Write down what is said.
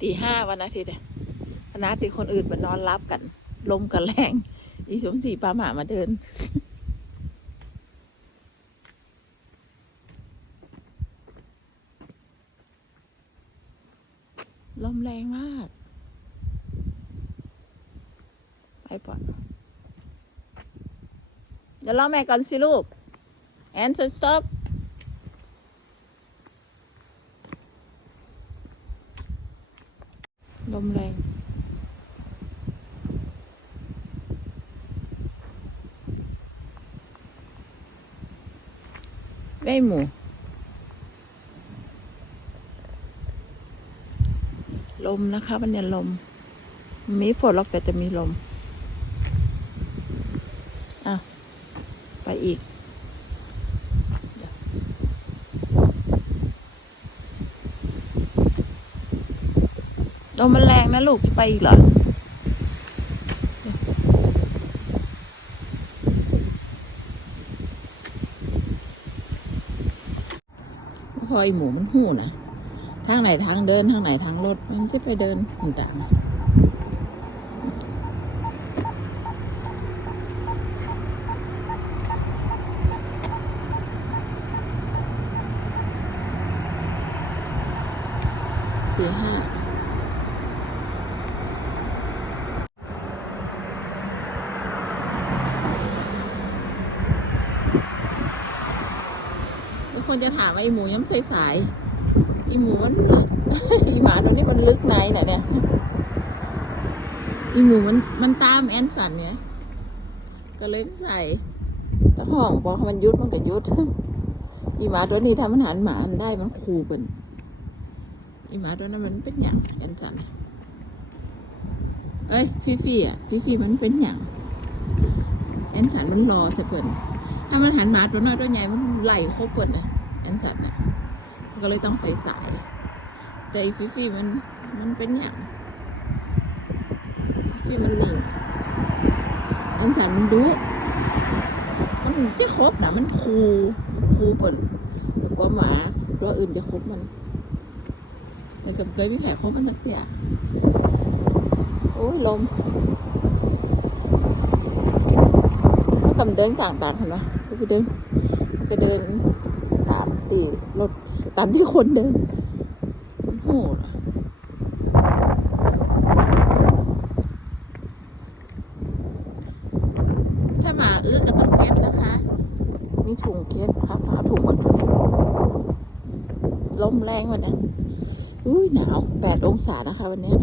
ตีห้าวันอาทิตย์เนี่ยคณะที่คนอื่นมานอนรับกัน ลมกันแรงอีชมสีปลาหมามาเดิน ลมแรงมาก ไปปอดเดี๋ยวรอแม่ก่อนสิลูกแอนสต็อป ลมแรงไม่หมูลมนะคะมันเนี่ยลม มีฝนหรอกแต่จะมีลม อะ ไปอีก ลมมันแรงนะลูกจะไปอีกเหรอพอไอหมูมันหูนะทางไหนทางเดินทางไหนทางรถ มันจะไปเดินต่างสี่ห้า มี คนจะถามว่าไอหมูย้ำใสายๆอีหมูมันลึกอีหมาตัวนี้มันลึกไหนน่ะเนี่ยไอหมูมันมันตามแอนสันเนี่ยก็เลยไม่ใส่ถ้าห้องบอกมันยุดมันก็ยุดอีหมาตัวนี้ทำมันหันหมามันได้มันคูเป็นอีหมาตัวนั้นมันเป็นอย่างแอนสันเอ้ยฟีฟี่อะฟีฟี่มันเป็นอย่างแอนสันมันรอเสเปิ่นถ้ามันหันหมาตัวน้อยตัวใหญ่มันไหลเข้าเปิ่นะ อันสันเนี่ยมันก็เลยต้องใส่สาย แต่อีฟีฟี่มันมันเป็นอย่างฟีฟี่มันหนิ่งแอนสันมันดุมันจะครบนะมันคูคูเปิ่นแต่กว่าหมาตัวอื่นจะครบมันมันจะเคยมีแผลครบมันสักอย่างโอ้ยลมก็ทำเดินกลางตางเห็นไหมก็ไปเดินก็เดิน ตามตีรถตามที่คนเดินโอ้โหถ้าหมาอื้อก็ต้องเก็บนะคะ มีถุงเก็บครับหาถุงมาถุงลมแรงวันนี้อุ้ยหนาวแปดองศานะคะ วันนี้